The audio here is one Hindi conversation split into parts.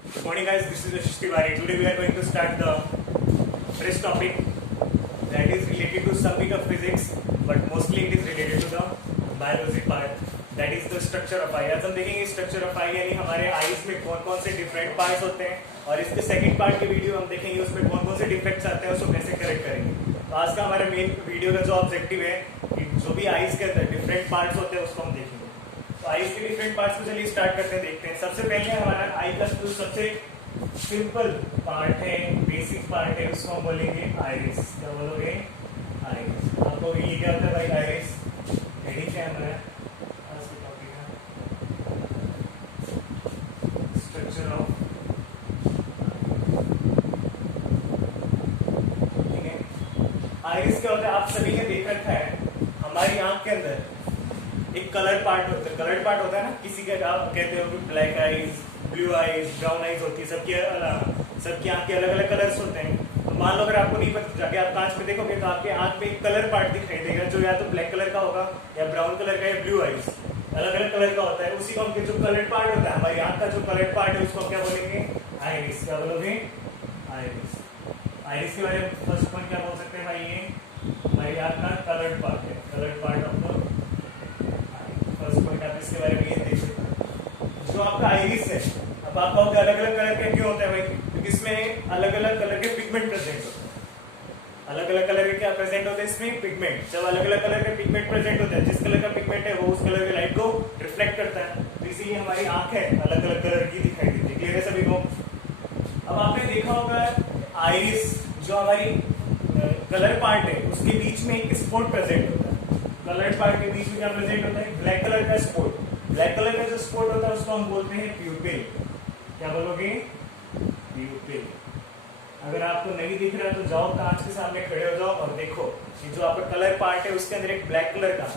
Good morning guys, this is Ashish Tiwari. Today we are going to start the fresh topic that is related to some bit of physics, but mostly it is related to the biology part. That is the structure of eye. आज हम देखेंगे structure of eye यानी हमारे eyes में कौन कौन से different parts होते हैं और इसके second part की वीडियो हम देखेंगे उसमें कौन कौन से defects आते हैं उसको कैसे correct करेंगे. तो आज का हमारा मेन वीडियो का जो ऑब्जेक्टिव है कि जो भी eyes के अंदर different parts होते हैं उसको हम देखेंगे. तो आईज के डिफरेंट पार्ट्स को चलिए स्टार्ट करते हैं, देखते हैं. सबसे पहले हमारा आई का जो सबसे सिंपल पार्ट है, बेसिक पार्ट है, उसको हम बोलेंगे आइरिस. क्या बोलोगे? आइरिस. आपको ये क्या होता है भाई? आइरिस. हेडिंग क्या है हमारा आज के टॉपिक का? Structure of. ठीक है. आइरिस क्या होता है? आप सभी ने देख रखा है हमारी आंख के अंदर एक कलर पार्ट होता है. कलर पार्ट होता है ना, किसी का आप कहते हो कि black eyes, blue eyes, brown eyes होती है. सबकी आंख के अलग अलग कलर्स होते हैं. तो मान लो अगर आपको नहीं पता, जाके आप कांच में देखोगे तो आपके आंख पे एक कलर पार्ट दिखाई देगा जो या तो ब्लैक कलर का होगा या ब्राउन कलर का या ब्लू आईज, अलग अलग कलर का होता है. उसी को हम जो कलर पार्ट होता है हमारी आंख का जो कलर पार्ट है उसको क्या बोलेंगे? आइरिस. क्या बोलोगे? आइरिस. आइरिस के बारे में फर्स्ट पॉइंट क्या बोल सकते हैं भाई? ये हमारी आंख का कलर पार्ट है. Colour part of the first point आप इसके बारे में ये देख सकते हैं. जो आपका आइरिस है, अब आप कहोगे अलग अलग कलर के क्यों होता है भाई? क्योंकि इसमें अलग अलग कलर के पिगमेंट प्रेजेंट होते हैं. अलग अलग कलर के क्या प्रेजेंट होते हैं इसमें? पिगमेंट. जब अलग अलग कलर के पिगमेंट प्रेजेंट होते हैं, जिस कलर का पिगमेंट है वो उस कलर की लाइट को रिफ्लेक्ट करता है. तो इसीलिए हमारी आंख है अलग अलग कलर की दिखाई देती है. क्लियर है सभी को? अब आपने देखा होगा आइरिस जो हमारी कलर पार्ट है उसके बीच में एक स्पॉट प्रेजेंट होता है. कलर पार्ट के बीच में क्या प्रेजेंट होता है? ब्लैक कलर का स्पॉट. ब्लैक कलर का जो स्पॉट होता है उसको हम बोलते हैं प्यूपिल. क्या बोलोगे? प्यूपिल. अगर आपको नहीं दिख रहा है तो जाओ कांच के सामने खड़े हो जाओ और देखो कि जो आपका कलर पार्ट है उसके अंदर एक ब्लैक कलर का,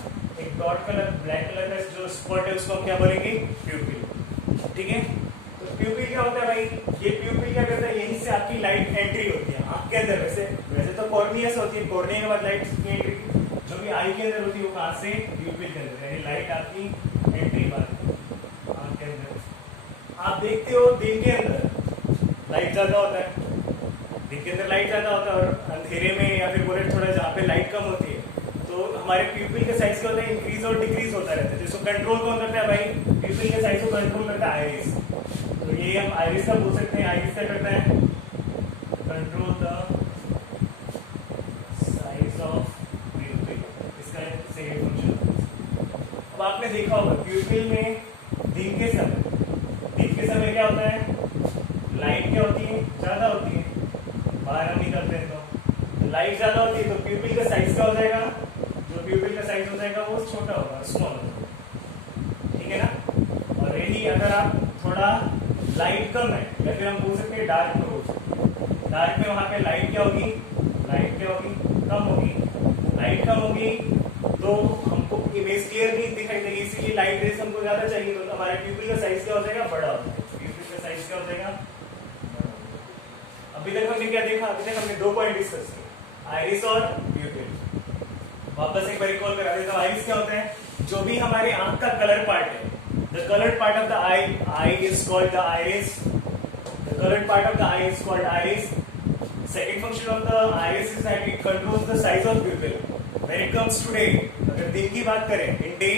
एक डॉट कलर ब्लैक कलर का जो स्पॉट है उसको हम क्या बोलेंगे? प्यूपिल. ठीक है. तो प्यूपिल क्या होता है भाई? ये प्यूपिल क्या करता है? यहीं से आपकी लाइट एंट्री होती है आंख के अंदर. वैसे तो कॉर्निया से होती है, कॉर्निया के बाद लाइट की एंट्री जो भी आई के अंदर होती है वो कहां से? प्यूपिल के अंदर. यानी लाइट आपकी एंट्री बात आंख के अंदर. आप देखते हो दिन के अंदर लाइट ज्यादा होता है, दिन के अंदर लाइट ज्यादा होता है और अंधेरे में या फिर बोले थोड़ा जहाँ पे लाइट कम होती है तो हमारे प्यूपिल के साइज क्या होता है? इंक्रीज और डिक्रीज होता रहता है. जिसको कंट्रोल कौन करता है भाई? प्यूपिल के साइज को कंट्रोल करता है आइरिस. तो ये हम आइरिस का बोल सकते हैं. आइरिस क्या करता है? Control the size of प्यूपिल. इसका सही फंक्शन. अब आपने देखा होगा प्यूपिल में दिन के समय क्या होता है? लाइट क्या होती है? ज्यादा होती है. बाहर हम निकलते हैं तो लाइट ज्यादा होती है तो प्यूपिल का साइज क्या हो जाएगा? जो प्यूपिल का साइज हो जाएगा वो छोटा होगा, स्मॉल होगा. ठीक है ना? और यही अगर आप थोड़ा लाइट कम है या फिर हम बोल सकते हैं डार्क में हो, डार्क में वहां पे लाइट क्या होगी? लाइट क्या होगी? कम होगी. लाइट कम होगी तो हमको इमेज क्लियर नहीं दिखाई देगी, इसीलिए लाइट रेस हमको ज्यादा चाहिए. तो हमारे प्यूपिल का साइज क्या हो जाएगा? बड़ा हो जाएगा. प्यूपिल का साइज क्या हो जाएगा? अभी तक हमने क्या देखा? अभी तक हमने 2 पॉइंट डिस्कस किए, आइरिस और प्यूपिल. वापस एक बार रिकॉल करा देता हूं. आइरिस क्या होता है? जो भी हमारे आंख का कलर पार्ट है, the coloured part of the eye is called the iris. The coloured part of the eye is called iris. Second function of the iris is that it controls the size of pupil. When it comes to day, अगर दिन की बात करें, in day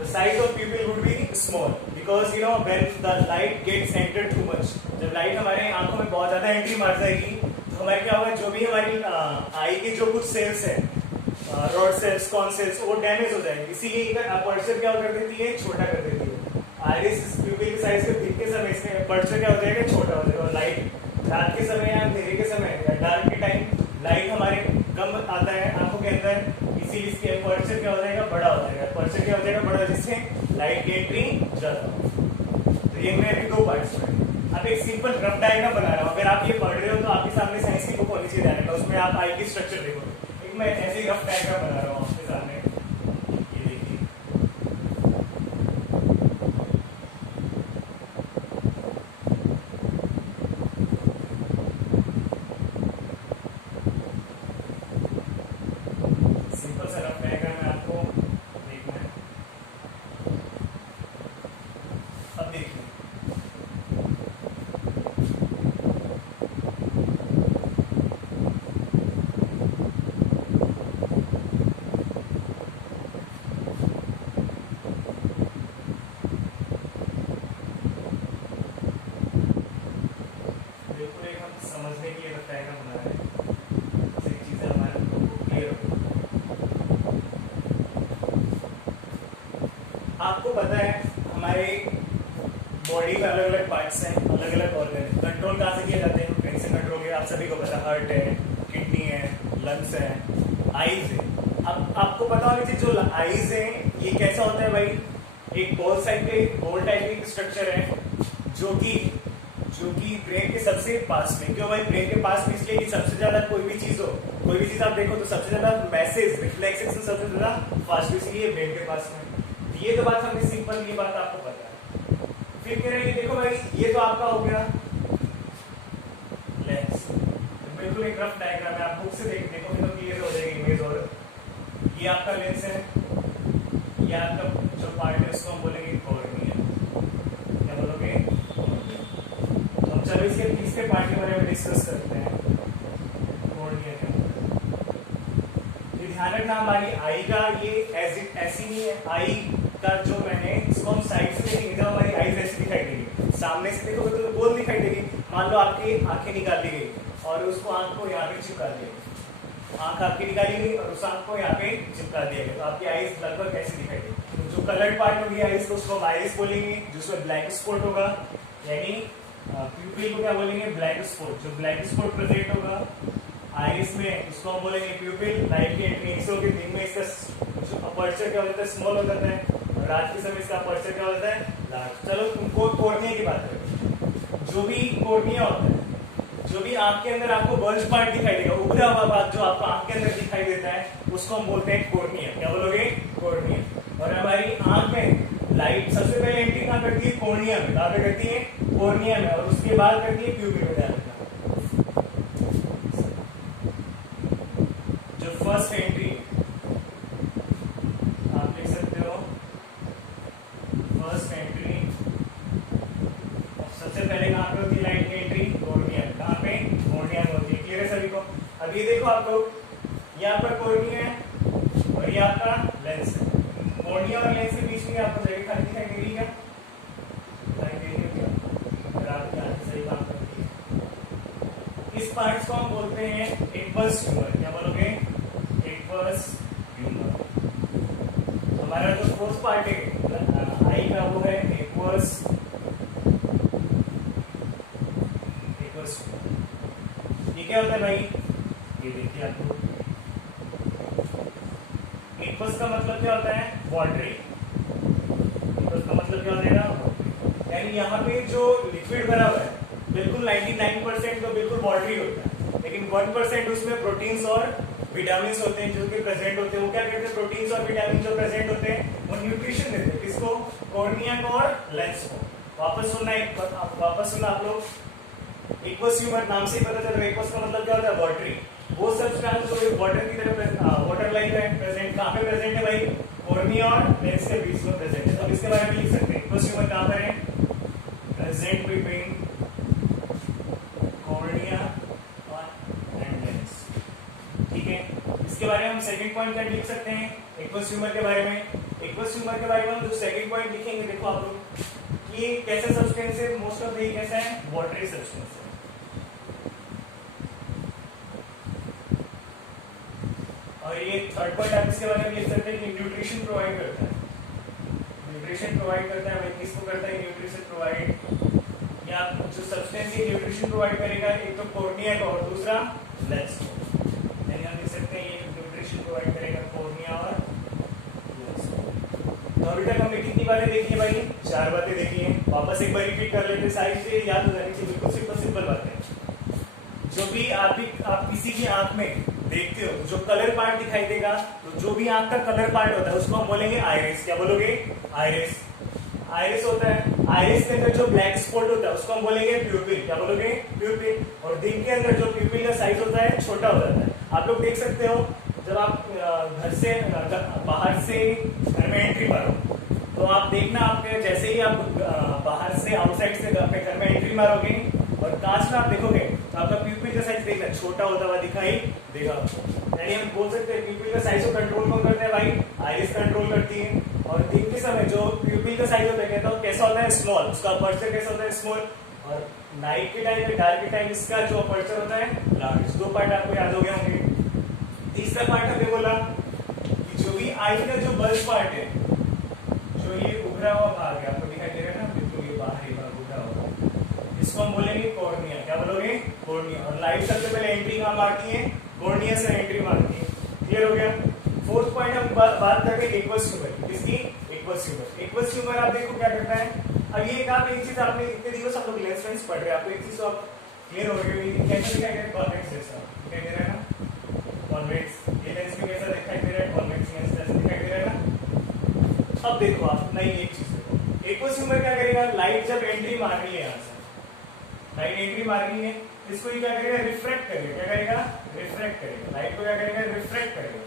the size of pupil would be small because you know when the light gets entered too much, जब लाइट हमारे आंखों में बहुत ज्यादा एंट्री मार जाएगी तो हमारे क्या होगा? जो भी हमारी आई के जो कुछ सेल्स है, रॉड सेल्स, कॉन सेल्स, वो डैमेज हो जाएंगे. इसीलिए अपर्चर क्या कर देती है? छोटा कर देती है. आइरिस प्यूपिल के साइज के दिन के समय इसमें अपर्चर क्या हो जाएगा? छोटा हो जाएगा. और लाइट रात के समय या अंधेरे के समय या डार्क के टाइम लाइट हमारे कम आता है आंखों के अंदर, इसीलिए इसके अपर्चर क्या हो जाएगा? बड़ा हो जाएगा. अपर्चर क्या हो जाएगा? बड़ा, जिससे लाइट की एंट्री ज्यादा हो. तो ये मैंने अभी 2 पार्ट्स पढ़े. अब एक सिंपल रफ डायग्राम बना रहा हूँ. अगर आप ये पढ़ रहे हो तो आपके सामने साइंस की बुक होनी चाहिए डायरेक्ट, उसमें आप आई की स्ट्रक्चर देखो. एक मैं ऐसे रफ डायग्राम बना रहा हूँ आपके सामने. ये देखिए, सिंपल सा रफ डायग्राम है, आपको देखना है. अब देखिए आपको पता है हमारे बॉडी में अलग अलग पार्ट्स हैं, अलग अलग ऑर्गन। कंट्रोल कहाँ से किए जाते हैं? ब्रेन से कंट्रोल किया, आप सभी को पता है। हार्ट है, किडनी है, लंग्स है, आईज है। अब आपको पता होना चाहिए जो आईज है ये कैसा होता है भाई, एक बॉल साइड पे बॉल टाइप की स्ट्रक्चर है जो कि ब्रेन के सबसे पास में। क्यों भाई ब्रेन के पास में? इसलिए कि सबसे ज्यादा कोई भी चीज आप देखो तो सबसे ज्यादा मैसेज रिफ्लेक्सेस सबसे ज्यादा फास्ट, इसलिए ब्रेन के पास में। ये तो बात हमने सिंपल, ये बात आपको पता है। फिर कह रहे हैं देखो भाई ये तो आपका हो गया लेंस, बिल्कुल एक रफ डायग्राम है, आप बुक से देखोगे तो क्लियर हो जाएगी इमेज। और ये आपका लेंस है, ये आपका जो पार्ट है उसको हम बोलेंगे कॉर्निया। क्या बोलोगे? तो हम चलो इसके तीसरे पार्ट के बारे में डिस्कस करते हैं, कॉर्निया क्या होता है। ध्यान रखना हमारी आई का ये ऐसी नहीं है। आई का जो मैंने इसको हम साइड से देखेंगे, जब हमारी आईज ऐसी दिखाई देगी, सामने से देखोगे तो गोल दिखाई देगी। मान लो आपकी आंखें निकाल दी गई और उसको आंख को यहाँ पे चिपका दिया, आंख आपकी निकाली गई और उस आंख को यहाँ पे चिपका दिया गया, तो आपकी आईज लगभग कैसी दिखाई देगी? तो जो कलर्ड पार्ट होगी आईज को उसको हम आईज बोलेंगे, जिसमें ब्लैक स्पॉट होगा, यानी प्यूपिल को क्या बोलेंगे? Black spot. जो ब्लैक स्पॉट प्रेजेंट होगा आईज में उसको हम बोलेंगे प्यूपिल। लाइट की एंट्री इससे होगी, दिन में इसका जो अपर्चर क्या हो जाता है? स्मॉल हो जाता है, और रात के समय इसका अपर्चर क्या हो जाता है? लार्ज। चलो तुमको कॉर्निया की बात करें। जो भी कॉर्निया होता है, जो भी आंख के अंदर आपको बल्ज पार्ट दिखाई देगा, उभरा हुआ बात जो आपको आंख के अंदर दिखाई देता है उसको हम बोलते हैं कॉर्निया। क्या बोलोगे? कॉर्निया। और हमारी आंख में लाइट सबसे पहले एंट्री कहाँ करती है? कॉर्निया में। कहाँ पे करती है? कॉर्निया में, और उसके बाद करती है प्यूपिल में। ध्यान रखना, जो फर्स्ट एंट्री आप लिख सकते हो, फर्स्ट एंट्री सबसे पहले कहाँ पे होती है लाइट की एंट्री? कॉर्निया। कहाँ पे? कॉर्निया में होती है। क्लियर है सभी को? अब ये देखो आपको, ये आपका कॉर्निया है और ये आपका लेंस है। कॉर्निया और लेंस के बीच में आपको जगह खाली दिखाई दे रही है क्या? दिखाई दे रही है क्या? अगर आपकी आंखें सही काम करती है। इस पार्ट को हम बोलते हैं एक्वस ह्यूमर। क्या बोलोगे? Aqueous humour. हमारा जो फोर्थ पार्ट है आई का वो है एक्वस। ये क्या होता है भाई? ये देखिए आपको, एक्वस का मतलब क्या होता है? वाटरी। एक्वस का मतलब क्या होता है? यानी यहाँ पे जो लिक्विड भरा हुआ है बिल्कुल 99% तो बिल्कुल वाटरी होता है, लेकिन 1% उसमें प्रोटीन्स और विटामिन होते हैं जो कि प्रेजेंट होते हैं। वो क्या कहते हैं? प्रोटीन्स और विटामिन जो प्रेजेंट होते हैं वो न्यूट्रिशन देते हैं। किसको? कॉर्निया को और लेंस को। वापस सुनना आप लोग, एक्वस ह्यूमर नाम से ही पता चल रहा है एक्वस का मतलब क्या होता है? वाटरी। वो सब्सटेंस जो वाटर की तरह वाटर लाइक है प्रेजेंट, कहाँ पे प्रेजेंट है भाई? कॉर्निया और लेंस के बीच में प्रेजेंट है। तो इसके बारे में लिख सकते हैं एक्वस ह्यूमर कहाँ पर है? Present between cornea and lens. ठीक है, इसके बारे में हम सेकंड पॉइंट क्या लिख सकते हैं एक्वस ह्यूमर के बारे में? एक्वस ह्यूमर के बारे में हम जो सेकंड पॉइंट लिखेंगे, देखो आप लोग, ये कैसा सब्सटेंस है? मोस्ट ऑफ ये कैसा है? वाटरी सब्सटेंस है। और ये थर्ड पॉइंट आप इसके बारे में लिख सकते हैं कि न्यूट्रिशन प्रोवाइड करता है। न्यूट्रिशन प्रोवाइड करता है भाई, किसको करता है न्यूट्रिशन प्रोवाइड? या जो सब्सटेंस ये न्यूट्रिशन प्रोवाइड करेगा, एक तो कॉर्निया को और दूसरा लेंस को। यानी हम लिख सकते हैं ये न्यूट्रिशन प्रोवाइड करेगा कॉर्निया और लेंस को। तो अभी तक हमने कितनी बातें देखी है भाई? 4 बातें देखी हैं। वापस एक बार रिपीट कर लेते हैं, सारी चीजें याद हो जानी चाहिए। बिल्कुल सिंपल बातें। जो भी आप किसी की आंख में देखते हो जो कलर पार्ट दिखाई देगा, तो जो भी आंख का कलर पार्ट होता है उसको हम बोलेंगे आइरिस। क्या बोलोगे? आइरिस। आइरिस होता है। आइरिस के अंदर जो ब्लैक स्पॉट होता है उसको हम बोलेंगे प्यूपिल। क्या बोलोगे? प्यूपिल। और दिन के अंदर जो प्यूपिल का साइज होता है छोटा हो जाता है। आप लोग देख सकते हो जब आप घर से बाहर से घर में एंट्री मारो तो आप देखना, आपके जैसे ही आप बाहर से आउटसाइड से अपने घर में एंट्री मारोगे और कांच में आप देखोगे तो आपका प्यूपिल का साइज देखना छोटा होता हुआ दिखाई देगा। यानी हम बोल सकते हैं प्यूपिल का साइज को कंट्रोल कौन करता है भाई? आइरिस कंट्रोल करती है। और दिन के समय जो प्यूपिल का साइज होता है कहता हूँ कैसा होता है? स्मॉल। उसका अपर्चर कैसा होता है? स्मॉल। और नाइट के टाइम में, डार्क के टाइम इसका जो अपर्चर होता है लार्ज। 2 पार्ट आपको याद हो गए होंगे। तीसरा पार्ट हमने बोला कि जो भी आई का जो बल्ब पार्ट है, जो ये उभरा हुआ भाग है, आपको दिखाई दे रहा है ना, बिल्कुल ये बाहरी भाग उभरा हुआ, इसको हम बोलेंगे कॉर्निया। क्या बोलोगे? कॉर्निया। और लाइट सबसे पहले एंट्री कहाँ मारती है? कॉर्निया से एंट्री मारती है। क्लियर हो गया? फोर्थ पॉइंट हम बात करते हैं एक्वस ह्यूमर। किसकी? Aqueous humour. एक्वस ह्यूमर आप देखो क्या करता है। अब ये एक चीज आपने इतने दिनों से आप लोग लेंस फ्रेंड्स पढ़ रहे हैं, आपको एक चीज तो आप क्लियर हो गई कि कैसा दिखाई दे रहा है? कॉन्वेक्स जैसा दिखाई दे रहा है ना, कॉन्वेक्स। ये लेंस में कैसा दिखाई दे रहा है? कॉन्वेक्स लेंस जैसा दिखाई दे रहा है ना। अब देखो आप नई एक चीज देखो, एक्वस ह्यूमर क्या करेगा? लाइट जब एंट्री मार रही है, यहाँ से लाइट एंट्री मार रही है, इसको ये क्या करेगा? रिफ्रैक्ट करेगा। क्या करेगा? रिफ्रैक्ट करेगा। लाइट को क्या करेगा? रिफ्रैक्ट करेगा।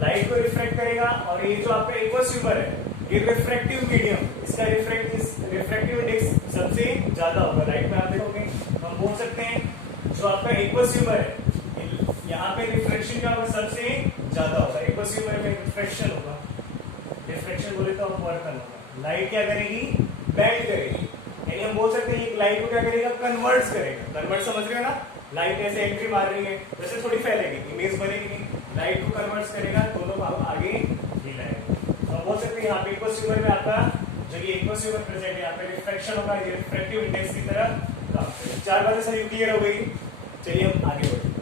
लाइट को रिफ्रैक्ट करेगा। और ये जो आपका एक्वस ह्यूमर है, ये रिफ्रैक्टिव मीडियम, इसका रिफ्रैक्टिव इंडेक्स सबसे ज्यादा होगा। लाइट में आप देखोगे हम बोल सकते हैं जो आपका एक्वस ह्यूमर है, यहाँ पे रिफ्लेक्शन का सबसे ज्यादा होगा। एक्वस ह्यूमर में रिफ्लेक्शन होगा, रिफ्लेक्शन बोले तो आप वर्क होगा। लाइट क्या करेगी? बेंड करेगी। यानी हम बोल सकते हैं लाइट को क्या करेगा? कन्वर्ट करेगा। कन्वर्ट समझ रहे हो ना? लाइट ऐसे एंट्री मार रही है, वैसे थोड़ी फैलेगी, इमेज बनेगी नहीं, लाइट को कन्वर्ट करेगा, दोनों भाग आगे हिलाएगा। तो हम बोल सकते हैं यहाँ पे एक्वस ह्यूमर में आपका जो ये एक्वस ह्यूमर प्रेजेंट है, यहाँ पे रिफ्लेक्शन होगा, ये रिफ्रैक्टिव इंडेक्स की तरह काम करेगा। 4 बातें सही क्लियर हो गई। चलिए हम आगे बढ़ते हैं।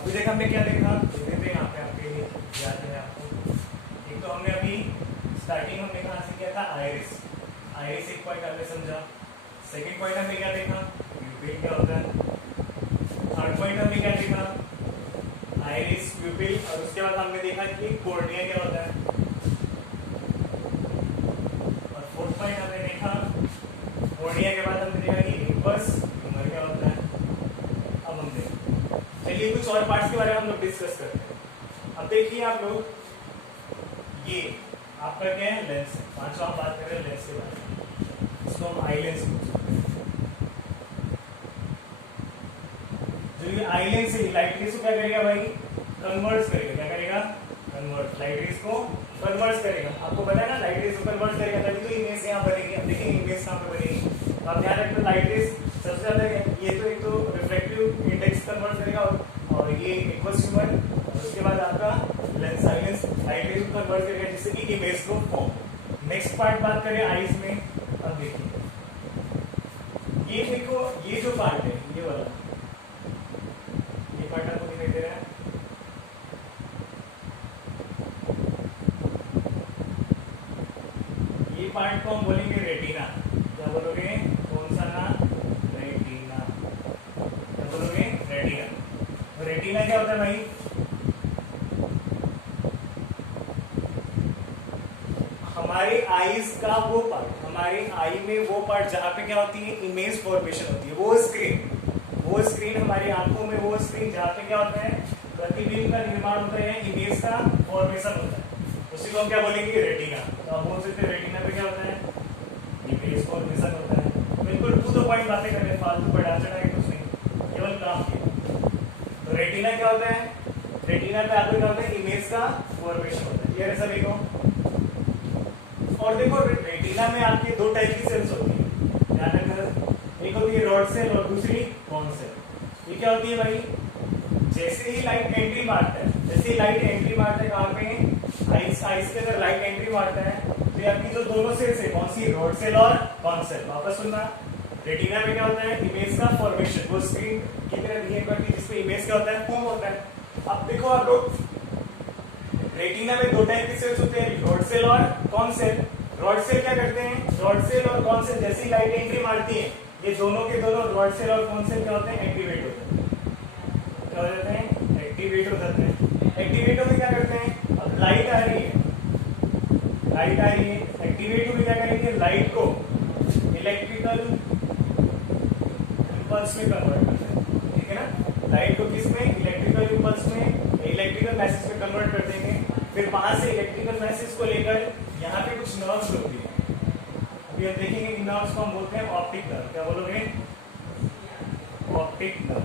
अभी देखा हमने क्या देखा? यहाँ पे आपके लिए याद है आपको, एक तो हमने अभी स्टार्टिंग हमने कहाँ से किया था? आइरिस। आइरिस एक पॉइंट आपने समझा। सेकंड पॉइंट हमने क्या देखा? प्यूपिल क्या होता है। थर्ड पॉइंट हमने क्या देखा? आइरिस, प्यूपिल। और उसके बाद हमने देखा कि कॉर्निया क्या होता है। और फोर्थ पॉइंट हमने देखा, कॉर्निया के बाद हमने देखा कि एक्वस ह्यूमर क्या होता है। अब हम देखते चलिए कुछ और पार्ट्स के बारे में हम लोग डिस्कस करते हैं। अब देखिए आप लोग, ये आपका क्या है? लेंस है। पांचवा हम बात कर रहे हैं लेंस के बारे में, इसको हम आई लेंस बोल सकते हैं। जो ये आई लेंस है, लाइट रेज को क्या करेगा भाई? कन्वर्ट करेगा। क्या करेगा? कन्वर्ट। लाइट रेज को कन्वर्ट करेगा। आपको पता है ना, लाइट रेज को कन्वर्ट करेगा तभी तो इमेज यहाँ बनेगी। अब देखिए इमेज कहाँ पे बनेगी, तो आप ध्यान रखना लाइट रेज सबसे ज्यादा ये तो एक तो रिफ्लेक्टिव इंडेक्स कन्वर्ट करेगा और ये एक्वस ह्यूमर, और उसके बाद आपका lens eye lens light rays को कन्वर्ट करेगा जिससे कि इमेज को फॉर्म। नेक्स्ट पार्ट बात करें आईज में। अब देखिए ये देखो, ये जो पार्ट है ये वाला, ये पार्ट आपको दिखाई दे रहा है। ये पार्ट को हम बोलेंगे रेटिना। क्या बोलोगे? कौन सा नाम? रेटिना। क्या बोलोगे? रेटिना। रेटिना क्या होता है भाई? हमारे आईज का वो पार्ट, हमारे आई में वो पार्ट जहां पे क्या होती है? इमेज फॉर्मेशन होती है। वो स्क्रीन हमारी आंखों में, वो स्क्रीन जहां पे क्या होता है? प्रतिबिंब का निर्माण होता है, इमेज का फॉर्मेशन होता है, उसी को हम क्या बोलेंगे? रेटिना। तो आप बोल सकते हैं रेटिना पे क्या होता है? इमेज फॉर्मेशन होता है। बिल्कुल टू द पॉइंट बातें कर रहे हैं, फालतू बढ़ा चढ़ा के कुछ नहीं, केवल काम किया। तो रेटिना क्या होता है? रेटिना पे आपको क्या होता है? इमेज का फॉर्मेशन होता है। क्लियर है सभी को? और देखो रेटिना में आपके दो टाइप की सेल्स होती है, ध्यान रखना। एक होती है रॉड सेल और दूसरी कॉन सेल। ये क्या होती है भाई? जैसे ही लाइट एंट्री मारता है, जैसे ही लाइट एंट्री मारता है कहाँ पे? आइस के अंदर लाइट एंट्री मारता है, तो आपकी जो दोनों सेल्स है, कौन सी? रॉड सेल और कॉन सेल। वापस सुनना, रेटिना में क्या होता है? इमेज का फॉर्मेशन, वो स्क्रीन की तरह बिहेव करती है जिसमें इमेज क्या होता है? फॉर्म होता है। अब देखो आप लोग, रेटिना में दो टाइप के सेल्स होते हैं, रॉड सेल और कॉन सेल। रॉड सेल क्या करते हैं? रॉड सेल और कॉन सेल जैसी लाइट एंट्री मारती है, ये दोनों के दोनों रॉड सेल और कॉन सेल क्या होते हैं? एक्टिवेट होते हैं। क्या हो जाते हैं? एक्टिवेट हो जाते हैं। एक्टिवेट होकर क्या करते हैं? अब लाइट आ रही है, एक्टिवेट होकर क्या करेंगे? लाइट को इलेक्ट्रिकल इंपल्स में कन्वर्ट करते हैं। ठीक है ना? लाइट को किस में? इलेक्ट्रिकल इंपल्स में, इलेक्ट्रिकल मैसेज में कन्वर्ट कर देंगे। फिर वहां से इलेक्ट्रिकल मैसेज को लेकर यहाँ पे कुछ नर्व्स होती है, अभी हम देखेंगे कि नर्व्स को हम बोलते हैं ऑप्टिक नर्व। क्या बोलोगे? Optic nerve.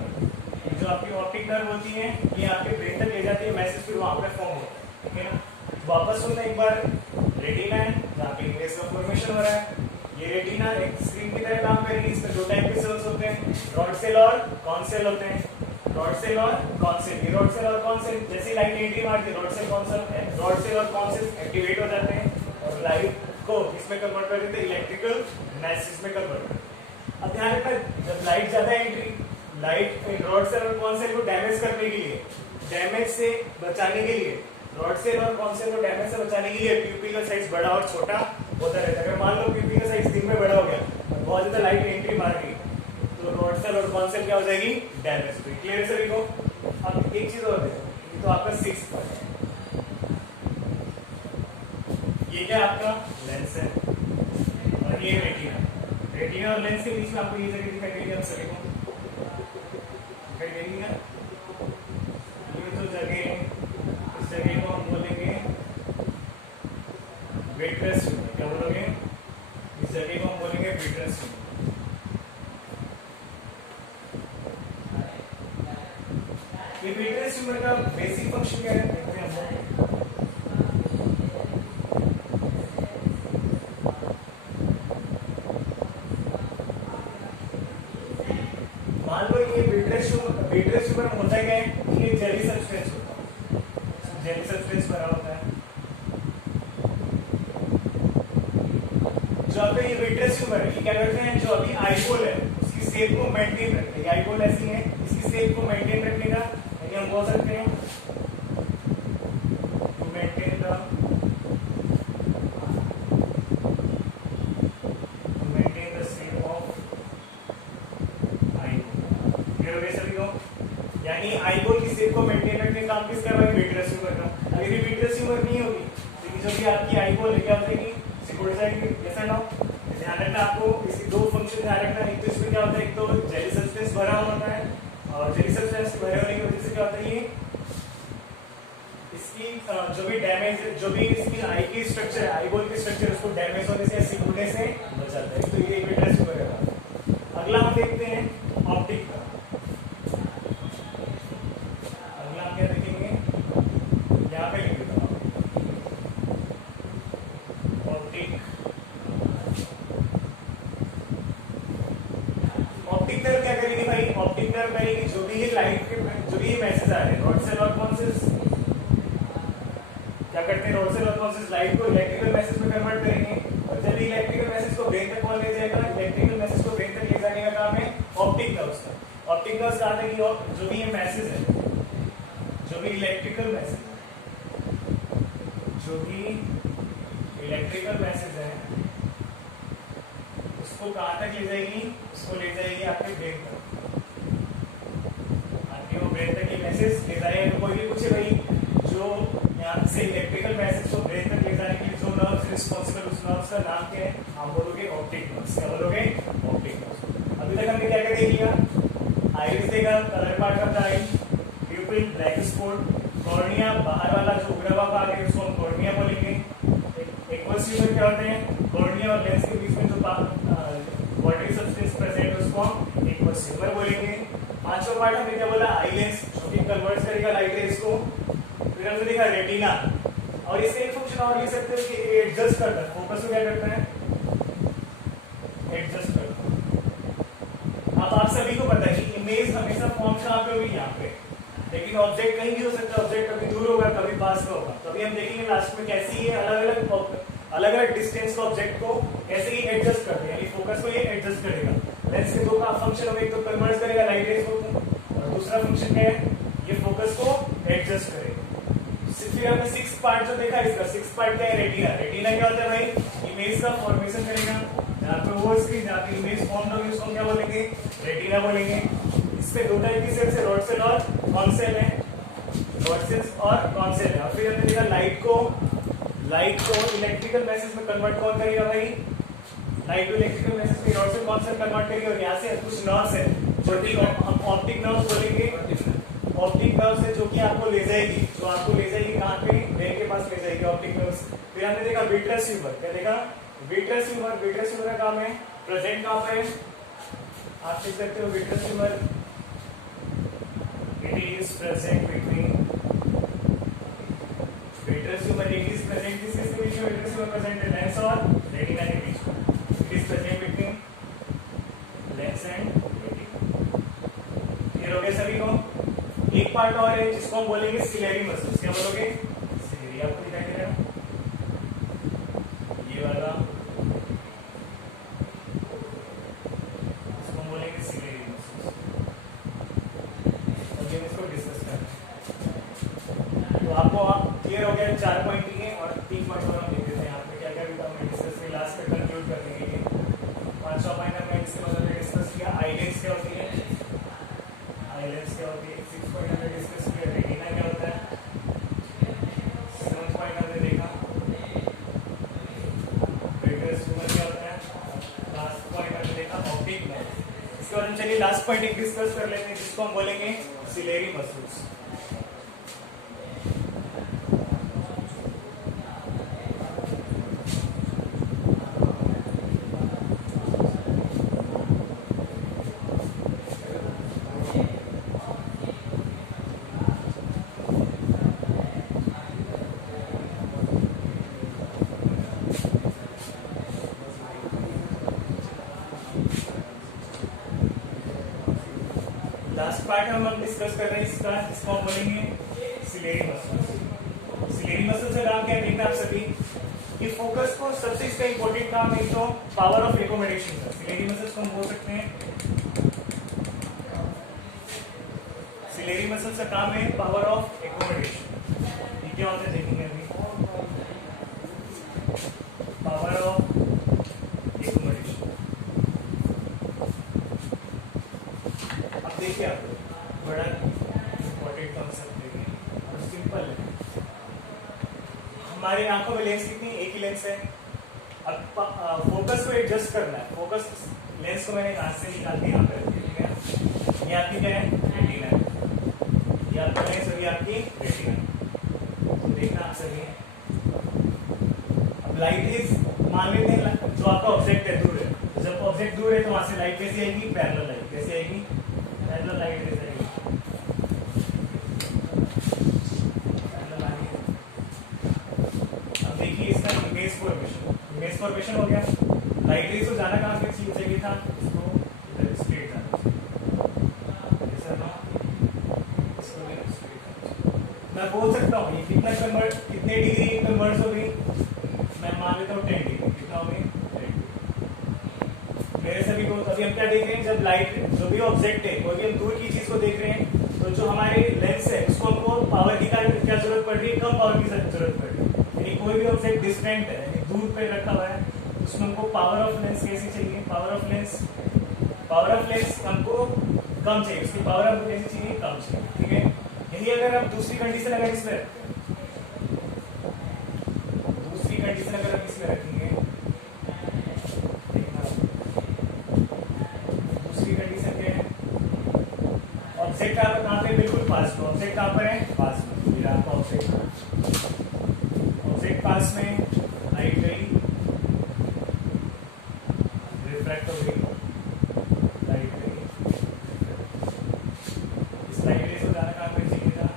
जो जो आपकी ऑप्टिक नर्व होती है ये आपके ब्रेन तक ले जाती है, मैसेज फिर वहां पे फॉर्म होता है, ठीक है ना। वापस सुनना एक बार, रेटिना है जहाँ पे इमेज का फॉर्मेशन हो रहा है। ये रेटिना एक स्क्रीन की तरह काम करेगी, इसमें दो टाइप के सेल्स होते हैं, रॉड सेल और कॉन सेल होते हैं। रॉड सेल और कॉन सेल, ये रॉड सेल और कॉन सेल जैसे लाइट एंट्री मारती है, रॉड सेल और कॉन सेल एक्टिवेट हो जाते हैं और लाइट को इसमें कन्वर्ट कर देते हैं, इलेक्ट्रिकल मैसेज में कन्वर्ट करते हैं। अब ध्यान रखना, जब लाइट ज्यादा एंट्री, लाइट रॉड सेल और कॉन सेल को डैमेज करने के लिए, डैमेज से बचाने के लिए, रॉड सेल और कॉन सेल को डैमेज से बचाने के लिए प्यूपिल का साइज बड़ा और छोटा होता रहता है। अगर मान लो प्यूपिल का साइज दिन में बड़ा हो गया, बहुत ज्यादा लाइट एंट्री मार गई, तो रॉड सेल और कॉन सेल क्या हो जाएगी, डैमेज। क्लियर है सभी को। अब एक चीज और देखो, ये तो आपका 6 पार्ट है, ये क्या आपका लेंस है और ये रेटिना। रेटिना और लेंस के बीच में आपको ये जगह दिखाई देगी, आप सभी को दिखाई देगी ना, ये जो जगह है, इस जगह को हम बोलेंगे विट्रस ट्यूमर। क्या बोलोगे, इस जगह को हम बोलेंगे विट्रस ट्यूमर। ये विट्रस ट्यूमर का बेसिक फंक्शन क्या है, देखते हैं हम। मान लो ये विट्रस ट्यूमर होता क्या है, ये जेली सब्सटेंस होता है, जेली सब्सटेंस भरा होता है। जो आपका ये विट्रस ट्यूमर है, ये क्या करते हैं, जो अभी आईबॉल है उसकी शेप को मेंटेन रखते हैं। आईबॉल ऐसी है, इसकी शेप को मेंटेन रखने का हम बोल सकते हैं to maintain the shape of eyeball. Clear हो गया सभी को। यानी आईबॉल की शेप को मेंटेन रखने का काम किसका है, विट्रस ट्यूमर का। अगर ये विट्रस ट्यूमर नहीं होगी तो जो भी आपकी आईबॉल है क्या हो जाएगी, सिकुड़ जाएगी। ऐसा ना हो, ध्यान रखना आपको, इसकी दो फंक्शन ध्यान रखना। एक तो इसमें क्या होता है, एक तो जेली सब्सटेंस भरा होता है और जेली सब्सटेंस भरे होने की वजह से क्या होता है, ये इसकी जो भी डैमेज, जो भी इसकी आई की स्ट्रक्चर है, आईबॉल की स्ट्रक्चर, उसको डैमेज होने से, सिकुड़ने से बचाता है। तो ये विट्रस ट्यूमर है। अगला हम देखते हैं ऑप्टिक का। अगला हम क्या देखेंगे, यहाँ पे लिख देता हूँ ऑप्टिक। ऑप्टिक नर्व क्या करेगी भाई, ऑप्टिक नर्व करेगी जो भी ये लाइट के, जो भी ये मैसेज आ रहे हैं, रॉड सेल और कॉन सेल्स क्या करते हैं, रॉड सेल और कॉन सेल्स लाइट को इलेक्ट्रिकल मैसेज में कन्वर्ट करेंगे और जब इलेक्ट्रिकल मैसेज को ब्रेन तक कौन ले जाएगा, इलेक्ट्रिकल मैसेज को ब्रेन तक ले जाने का काम है ऑप्टिक नर्व्स का। ऑप्टिक नर्व्स कहा था कि जो भी ये मैसेज है, जो भी इलेक्ट्रिकल मैसेज है उसको कहां तक ले जाएगी, उसको ले जाएगी आपके ब्रेन तक। आपके वो ब्रेन तक ये मैसेज ले जाएगा। तो कोई भी पूछे भाई, जो यहाँ से इलेक्ट्रिकल मैसेज को ब्रेन तक ले जाने के लिए जो नर्व्स रिस्पॉन्सिबल, उस नर्व्स का नाम क्या है, आप बोलोगे ऑप्टिक नर्व्स। क्या बोलोगे, ऑप्टिक नर्व्स। अभी तक हमने क्या क्या देख लिया, आइरिस देगा, colour part of the I, प्यूपिल black spot, cornea बाहर वाला जो उभरा हुआ भाग है उसको हम कॉर्निया बोलेंगे। एक्वस ट्यूमर क्या होते हैं, कॉर्निया और लेंस के बीच में जो वाटरी सब्सटेंस प्रेजेंट है उसको हम एक्वस ट्यूमर बोलेंगे। पांचवा पार्ट हमने क्या बोला, आई लेंस, जो कि कन्वर्ट करेगा लाइट रेज को। फिर हमने देखा रेटिना, और इसका एक फंक्शन और लिख सकते हो कि एडजस्ट करता है, फोकस को क्या करता है, एडजस्ट करता है। अब आप सभी को पता है कि इमेज हमेशा फॉर्म कहाँ पे होगी, यहाँ पे, लेकिन ऑब्जेक्ट कहीं भी हो सकता है, ऑब्जेक्ट कभी दूर होगा कभी पास में होगा। तो अभी हम देखेंगे लास्ट में कैसे ये अलग अलग डिस्टेंस को ऑब्जेक्ट को कैसे ये एडजस्ट करते हैं, यानी फोकस को ये एडजस्ट करेगा। लेंस के दो का फंक्शन होगा, एक तो कन्वर्ट करेगा लाइट रेज को और दूसरा फंक्शन क्या है, ये फोकस को एडजस्ट करेगा। फिर हमने 6 पार्ट जो देखा, इसका 6 पार्ट क्या है, रेटिना। रेटिना क्या होता है भाई, इमेज का फॉर्मेशन करेगा। जहाँ पे वो स्क्रीन, जहाँ पे इमेज फॉर्म होगी उसको क्या बोलेंगे, रेटिना बोलेंगे। इसपे दो टाइप की सेल्स है, रॉड सेल और कॉन सेल है, रॉड सेल्स और कॉन सेल है। और फिर हमने देखा लाइट को इलेक्ट्रिकल मैसेज में कन्वर्ट कौन करेगा भाई, लाइट को इलेक्ट्रिकल मैसेज में rod cell cone cell convert करेगी। और यहाँ से कुछ नर्व्स है, छोटी हम ऑप्टिक नर्व्स बोलेंगे। ऑप्टिक नर्व्स है जो कि आपको ले जाएगी, जो आपको ले जाएगी कहाँ पे, ब्रेन के पास ले जाएगी ऑप्टिक नर्व्स। फिर हमने देखा विट्रस ट्यूमर, क्या देखा, विट्रस ट्यूमर का काम है प्रेजेंट कहाँ पर है, आप देख सकते हो vitreous tumour It is present between vitreous tumor. It is present किसके बीच में vitreous tumor present है? लेंस और रेटिना के बीच में. It is present between lens and retina. Clear हो गया सभी को? एक पार्ट और है जिसको हम बोलेंगे सिलेरी मसल्स. क्या बोलोगे? सिलेरी. आपको दिखाई दे रहा है ये वाला, इसको हम बोलेंगे सिलेरी मसल्स. और इसको डिस्कस करना है. तो आपको क्लियर हो गया 4 पॉइंट दिए और 3 पॉइंट और हम लिख देते हैं. यहाँ पे क्या क्या भी हमने डिस्कस किया. लास्ट में कंक्लूड कर देंगे. 5वां पॉइंट हमने इसके मतलब डिस्कस किया आईलेंस क्या होती है. आईलेंस क्या होती है. 6 पॉइंट हमने डिस्कस किया रेटिना क्या होता है. 7 पॉइंट हमने देखा vitreous tumor क्या होता है. लास्ट पॉइंट हमने देखा ऑप्टिक नर्व. इसके बाद हम चलिए लास्ट पॉइंट एक डिस्कस कर लेते हैं जिसको हम बोलेंगे सिलेरी मसल्स. लास्ट पार्ट हम डिस्कस कर रहे हैं इसका, जिसको हम बोलेंगे सिलेरी मसल्स. सिलेरी मसल्स का काम क्या है देखना आप सभी. ये फोकस को सबसे इसका इंपॉर्टेंट काम है तो पावर ऑफ एकोमोडेशन का. सिलेरी मसल्स को हम बोल सकते हैं, सिलेरी मसल्स का काम है पावर ऑफ एकोमोडेशन. ये क्या होता है देखेंगे अभी. Power of accommodation. अब देखिए आप बड़ा इंपॉर्टेंट कॉन्सेप्ट देखिए और सिंपल है. हमारी आंखों में लेंस कितनी, एक ही लेंस है. अब फोकस को एडजस्ट करना है. फोकस लेंस को मैंने हाथ से निकाल के यहाँ पे रख दिया. ये आपकी क्या है, रेटिना है. ये आपका लेंस और ये आपकी रेटिना है. तो देखना आप सही है. अब लाइट इज मान लेते हैं जो आपका ऑब्जेक्ट है दूर है. जब ऑब्जेक्ट दूर है तो वहां से लाइट कैसी आएगी, पैरेलल लाइट. कैसी आएगी, पैरेलल लाइट कैसे आएगी. अब देखिए इसका इमेज फॉर्मेशन. इमेज फॉर्मेशन हो गया. लाइट रेज को जाना कहाँ पे चाहिए था, इसको इधर स्ट्रेट जाना चाहिए. ऐसा ना, इसको इधर स्ट्रेट. मैं बोल सकता हूँ ये कितना कन्वर्ट, कितने डिग्री कन्वर्ट हो गई. मैं मान लेता हूँ 10 डिग्री. कितना हो गई, 10 डिग्री. मेरे सभी को अभी हम क्या देख रहे हैं, जब लाइट जो भी ऑब्जेक्ट है, कोई भी हम दूर की चीज को देख रहे हैं, तो जो हमारे लेंस है उसको हमको पावर की क्या जरूरत पड़ रही है, कम पावर की जरूरत पड़ रही है. यानी कोई भी ऑब्जेक्ट डिस्टेंट है, यानी दूर पे रखा हुआ है, उसमें हमको पावर ऑफ लेंस कैसी चाहिए. पावर ऑफ लेंस हमको कम चाहिए. उसकी पावर हमको कैसी चाहिए, कम चाहिए. ठीक है. यही अगर हम दूसरी कंडीशन अगर इसमें रखेंगे, दूसरी कंडीशन क्या है, ऑब्जेक्ट कहाँ पे, बिल्कुल पास में. ऑब्जेक्ट कहाँ पर है, पास में. फिर आपका ऑब्जेक्ट पास में, लाइट गई, रिफ्रैक्ट हो गई, लाइट गई. इस लाइट रे को जाना कहाँ पे चाहिए था,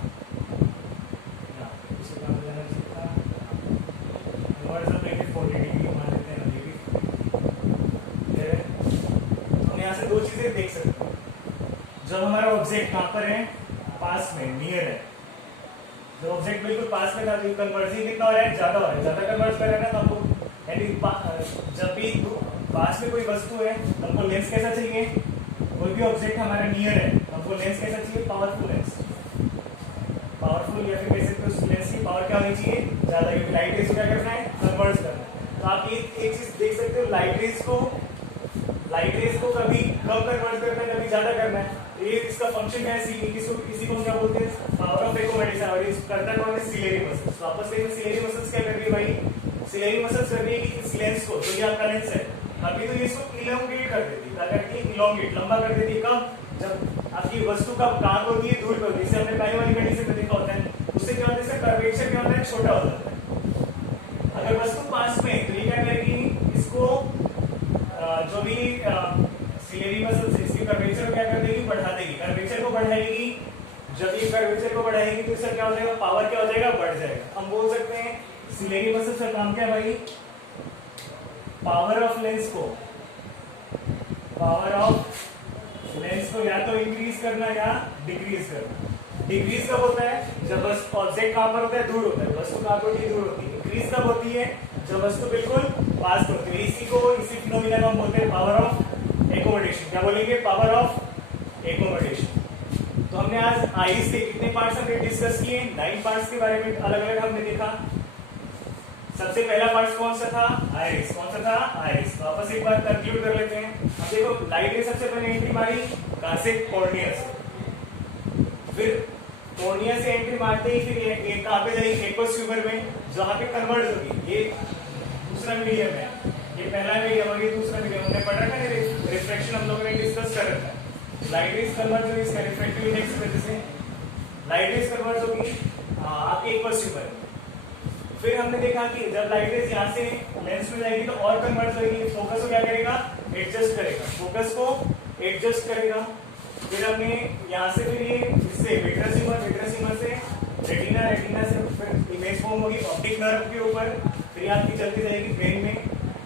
इसे कहाँ पे जाना चाहिए था. 40 डिग्री मान लेते हैं नेगेटिव. हम यहाँ से दो चीजें देख सकते हैं. जब हमारा ऑब्जेक्ट कहाँ पर है, पास में, नियर है. जब ऑब्जेक्ट बिल्कुल पास में था तो कन्वर्जिंग कितना हो रहा है, ज्यादा हो रहा है. ज्यादा कन्वर्ज कर रहा है ना, तो हमको यानी जब भी पास में कोई वस्तु है तो हमको लेंस कैसा चाहिए. कोई भी ऑब्जेक्ट हमारा नियर है, हमको लेंस कैसा चाहिए, पावरफुल लेंस. पावरफुल या फिर कह सकते हो लेंस की पावर क्या होनी चाहिए, ज्यादा. क्योंकि लाइट रेज को क्या करना है, कन्वर्ज करना है. तो आप एक चीज देख सकते हो, लाइट रेज को कभी कम कन्वर्ट करना है, कभी ज्यादा करना है. ये इसका फंक्शन क्या है, इसी को क्या बोलते हैं, पावर ऑफ एकोमोडेशन. और इस करता कौन है, सिलेरी मसल्स. वापस देखिए सिलेरी मसल्स क्या कर रही है भाई, सिलेरी मसल्स कर रही है कि इस लेंस को, जो ये आपका लेंस है, अभी तो ये इसको इलोंगेट कर देती है. अगर ये इलोंगेट, लंबा कर देती है. कब, जब आपकी वस्तु का कहाँ होती है, दूर पे होती है. इससे हमने पहले वाली कंडीशन में देखा होता है. उससे क्या होता है, इसका कर्वेचर क्या होता है, छोटा हो जाता है. अगर वस्तु पास में, तो ये क्या करेगी, इसको जो भी सिलेरी मसल्स इसकी कर्वेचर को क्या कर देगी, बढ़ा देगी. कर्वेचर को बढ़ाएगी. जब क्या हो जाएगा, पावर क्या हो जाएगा, बढ़ जाएगा। हम बोल सकते हैं सिलेरी मसल्स का काम क्या है भाई, पावर ऑफ लेंस को, पावर ऑफ लेंस को या तो इंक्रीज करना या डिक्रीज करना। डिक्रीज कब होता है, जब ऑब्जेक्ट कहां पर होता है, दूर होता है, वस्तु कहां पर दूर होती है। इंक्रीज कब होती है, जब वस्तु बिल्कुल पास होती है। इसी फिनोमिना को हम बोलते हैं पावर ऑफ एकोमोडेशन। क्या बोलेंगे, पावर ऑफ एकोमोडेशन। तो हमने आज आईज के कितने पार्ट्स हमने डिस्कस किए, 9 पार्ट्स के बारे में अलग अलग हमने देखा। सबसे पहला पार्ट कौन सा था, आइरिस। कौन सा था, आइरिस। वापस एक बार कंक्लूड कर लेते हैं। अब देखो लाइट ने सबसे पहले एंट्री मारी कहां से, कॉर्निया से। फिर कॉर्निया से एंट्री मारते ही फिर ये कहां पे जाएगी, एक्वस ट्यूबर में, जहां पे कन्वर्ट होगी। ये दूसरा मीडियम है, ये पहला मीडियम और ये दूसरा मीडियम। हमने पढ़ रखा है, रिफ्रैक्शन हम लोगों ने डिस्कस कर रखा है। लाइट रेज कन्वर्ट होगी इसका रिफ्रैक्टिव इंडेक्स की वजह से, लाइट रेज कन्वर्ट होगी आपके एक्वस ट्यूबर में। फिर हमने देखा कि जब लाइट रेज यहाँ से लेंस में जाएगी तो और कन्वर्ट होगी, फोकस को क्या करेगा, एडजस्ट करेगा, फोकस को एडजस्ट करेगा। फिर हमने यहाँ से फिर ये इससे विट्रस से रेटिना, रेटिना से फिर इमेज फॉर्म होगी ऑप्टिक नर्व के ऊपर, फिर आपकी चलती जाएगी ब्रेन में।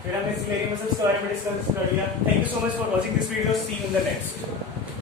फिर हमने सिलेरी मसल्स के बारे में डिस्कस कर लिया। Thank you so much for watching this video, see you in the next.